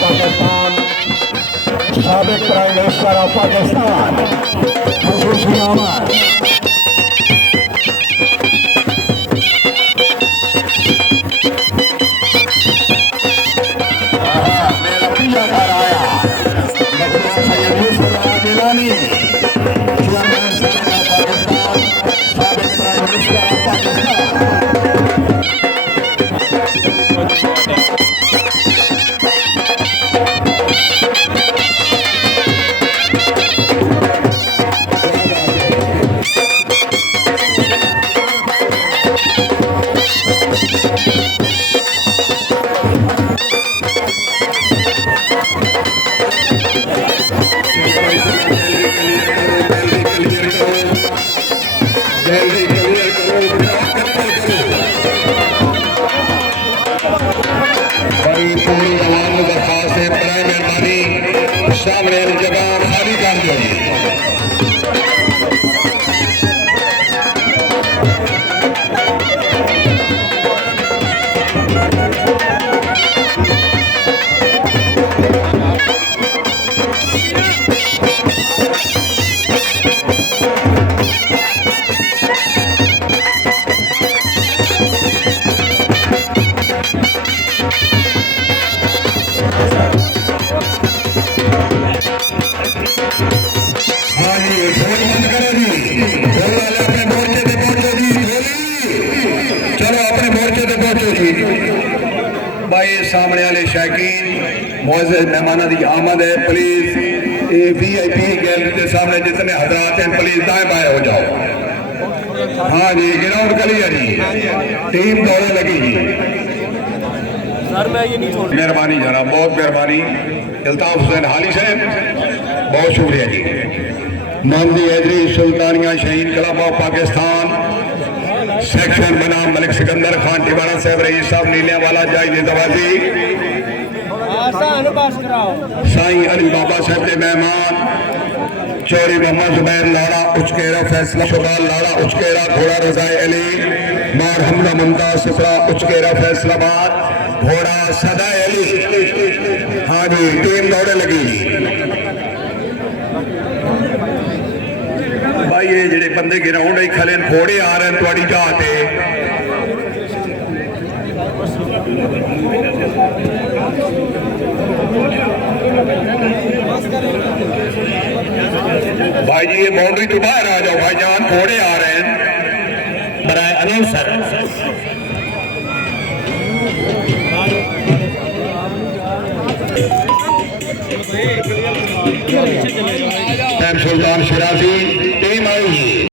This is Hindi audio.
पाकिस्तान, साबिक प्राइम मिनिस्टर ऑफ पाकिस्तान खसूसी आमद। सामने जगह खाली कर दो। भाई सामने वाले शायकीन मुअज़्ज़ज़ मेहमानों की आमद है। प्लीज VIP गैलरी के सामने जितने हजरात हैं प्लीज दाएं बाएं हो जाओ। हाँ जी ग्राउंड क्लियर जी, टीम दौड़े लगी जी। मेहरबानी जनाब, बहुत मेहरबानी। अल्ताफ हुसैन हाली साहब बहुत शुक्रिया जी। Mohammadi Haidari Sultania Shaheen club of Pakistan section बनाम मलिक सिकंदर खान टिवाना साहब रईस साहब नीलिया वाला जायज दवाजी साईं अली बाबा साहब के मेहमान चौरी मोहम्मद जुबैर लाड़ा उचकेरा फैसला शुदा लाड़ा उचकेरा घोड़ा रजाए अली मार हमला मुमताज सिफरा उचकेरा फैसलाबाद घोड़ा सदाए अली। हाँ जी टीम दौड़े लगी भाई। ये जेडे बंदे ग्राउंड खले घोड़े आ रहे हैं थोड़ी जाते भाई जी, ये बाउंड्री तो बाहर आ जाओ भाईजान, घोड़े आ रहे हैं बराए अनाउंसर। सुल्तान शिराजी टीम आई।